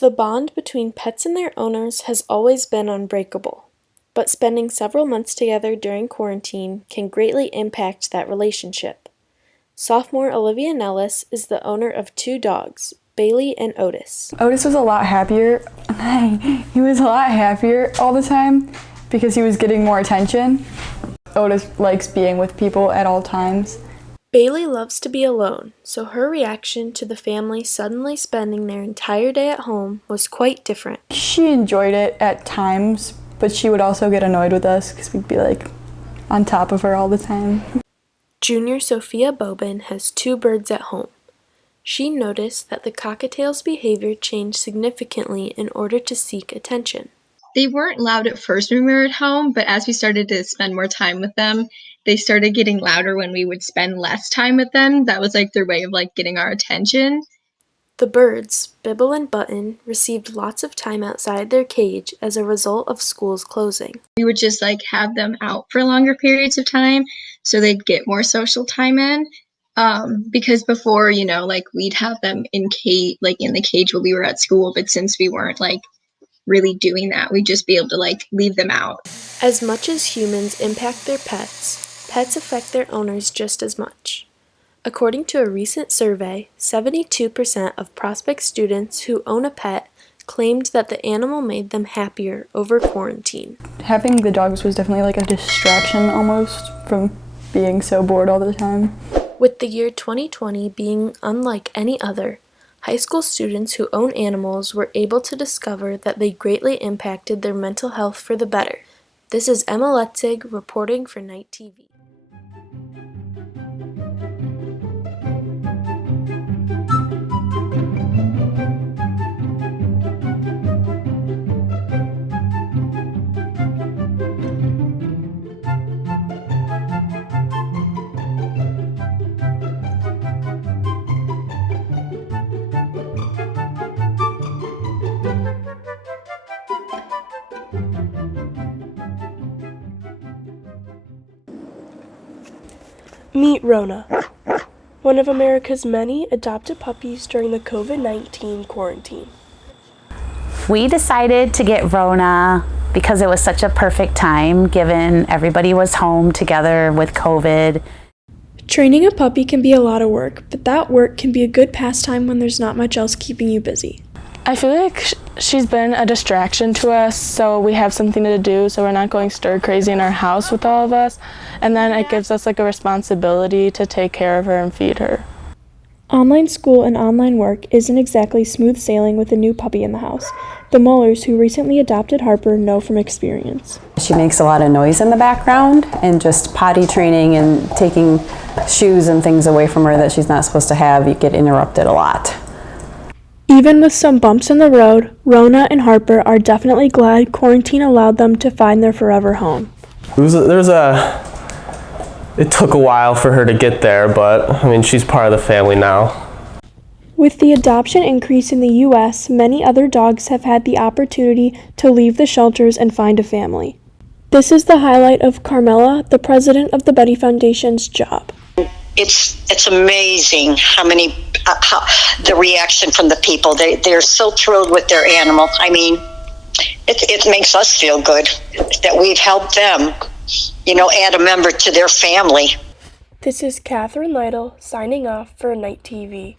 The bond between pets and their owners has always been unbreakable, but spending several months together during quarantine can greatly impact that relationship. Sophomore Olivia Nellis is the owner of 2 dogs, Bailey and Otis. Otis was a lot happier. He was a lot happier all the time because he was getting more attention. Otis likes being with people at all times. Bailey loves to be alone, so her reaction to the family suddenly spending their entire day at home was quite different. She enjoyed it at times, but she would also get annoyed with us because we'd be like on top of her all the time. Junior Sophia Bobin has 2 birds at home. She noticed that the cockatiel's behavior changed significantly in order to seek attention. They weren't loud at first when we were at home, but as we started to spend more time with them, they started getting louder when we would spend less time with them. That was like their way of like getting our attention. The birds, Bibble and Button, received lots of time outside their cage as a result of schools closing. We would just like have them out for longer periods of time so they'd get more social time in. Because before, like we'd have them in the cage when we were at school, but since we weren't like really doing that, we'd just be able to like leave them out. As much as humans impact their pets, pets affect their owners just as much. According to a recent survey, 72% of prospect students who own a pet claimed that the animal made them happier over quarantine. Having the dogs was definitely like a distraction almost from being so bored all the time. With the year 2020 being unlike any other, high school students who own animals were able to discover that they greatly impacted their mental health for the better. This is Emma Letzig reporting for Night TV. Meet Rona, one of America's many adopted puppies during the COVID-19 quarantine. We decided to get Rona because it was such a perfect time given everybody was home together with COVID. Training a puppy can be a lot of work, but that work can be a good pastime when there's not much else keeping you busy. I feel like she's been a distraction to us, so we have something to do, so we're not going stir crazy in our house with all of us. And then it gives us like a responsibility to take care of her and feed her. Online school and online work isn't exactly smooth sailing with a new puppy in the house. The Mullers, who recently adopted Harper, know from experience. She makes a lot of noise in the background, and just potty training and taking shoes and things away from her that she's not supposed to have, you get interrupted a lot. Even with some bumps in the road, Rona and Harper are definitely glad quarantine allowed them to find their forever home. It took a while for her to get there, but I mean, she's part of the family now. With the adoption increase in the U.S., many other dogs have had the opportunity to leave the shelters and find a family. This is the highlight of Carmela, the president of the Buddy Foundation's job. it's amazing how many how the reaction from the people. They're so thrilled with their animal. I mean, it makes us feel good that we've helped them, add a member to their family. This is Catherine Lytle signing off for Night TV.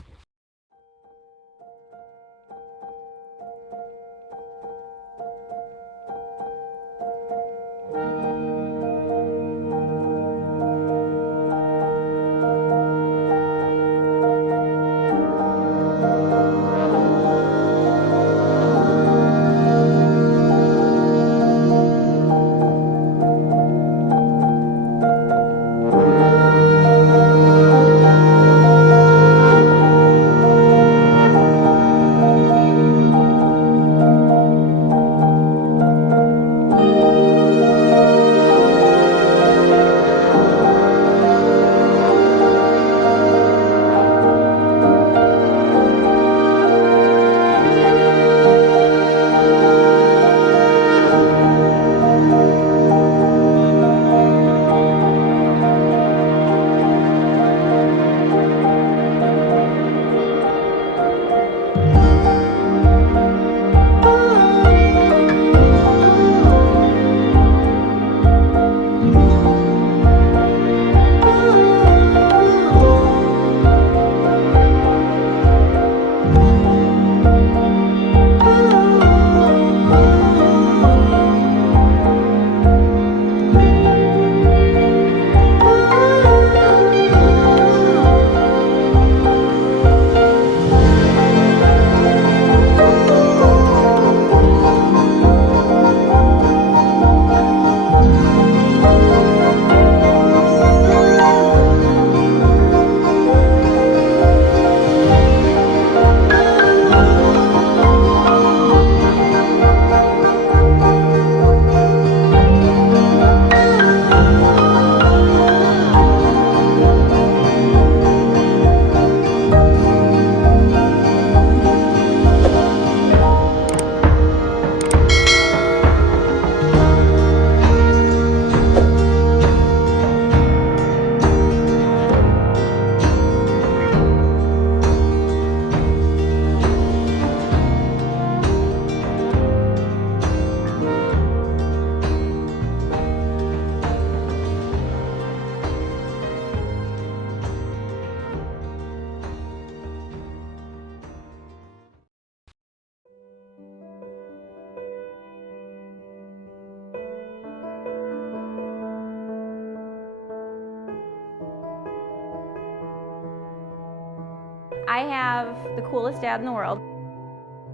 I have the coolest dad in the world.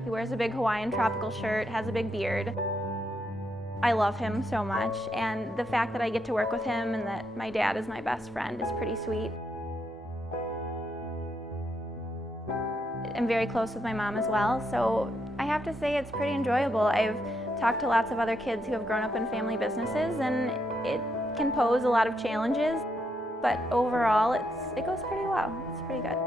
He wears a big Hawaiian tropical shirt, has a big beard. I love him so much, and the fact that I get to work with him and that my dad is my best friend is pretty sweet. I'm very close with my mom as well, so I have to say it's pretty enjoyable. I've talked to lots of other kids who have grown up in family businesses, and it can pose a lot of challenges, but overall it goes pretty well. It's pretty good.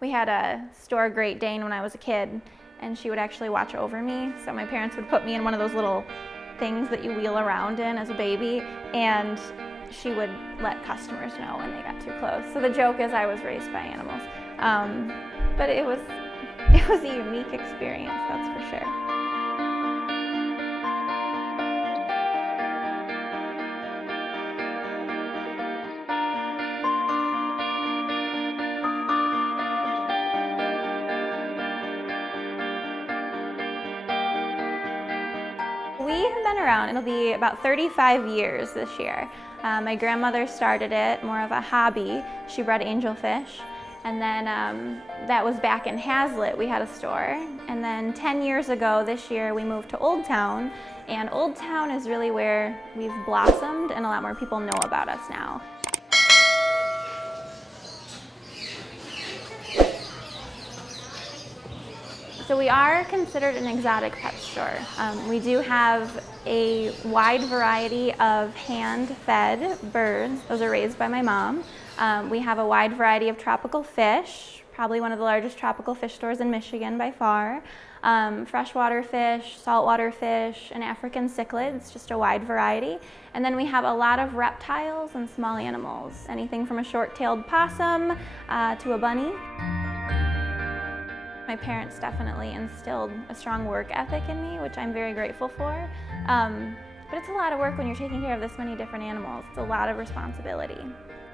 We had a store Great Dane when I was a kid, and she would actually watch over me. So my parents would put me in one of those little things that you wheel around in as a baby, and she would let customers know when they got too close. So the joke is I was raised by animals. But it was a unique experience, that's for sure. We have been around, it'll be about 35 years this year. My grandmother started it, more of a hobby. She bred angelfish, and then that was back in Hazlitt, we had a store. And then 10 years ago this year we moved to Old Town, and Old Town is really where we've blossomed and a lot more people know about us now. So we are considered an exotic pet store. We do have a wide variety of hand-fed birds. Those are raised by my mom. We have a wide variety of tropical fish, probably one of the largest tropical fish stores in Michigan by far. freshwater fish, saltwater fish, and African cichlids, just a wide variety. And then we have a lot of reptiles and small animals, anything from a short-tailed possum to a bunny. My parents definitely instilled a strong work ethic in me, which I'm very grateful for. But it's a lot of work when you're taking care of this many different animals. It's a lot of responsibility.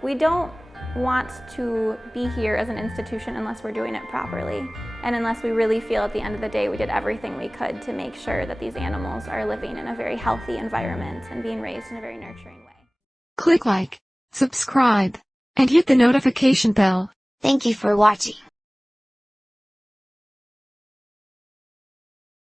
We don't want to be here as an institution unless we're doing it properly, and unless we really feel at the end of the day we did everything we could to make sure that these animals are living in a very healthy environment and being raised in a very nurturing way. Click like, subscribe, and hit the notification bell. Thank you for watching.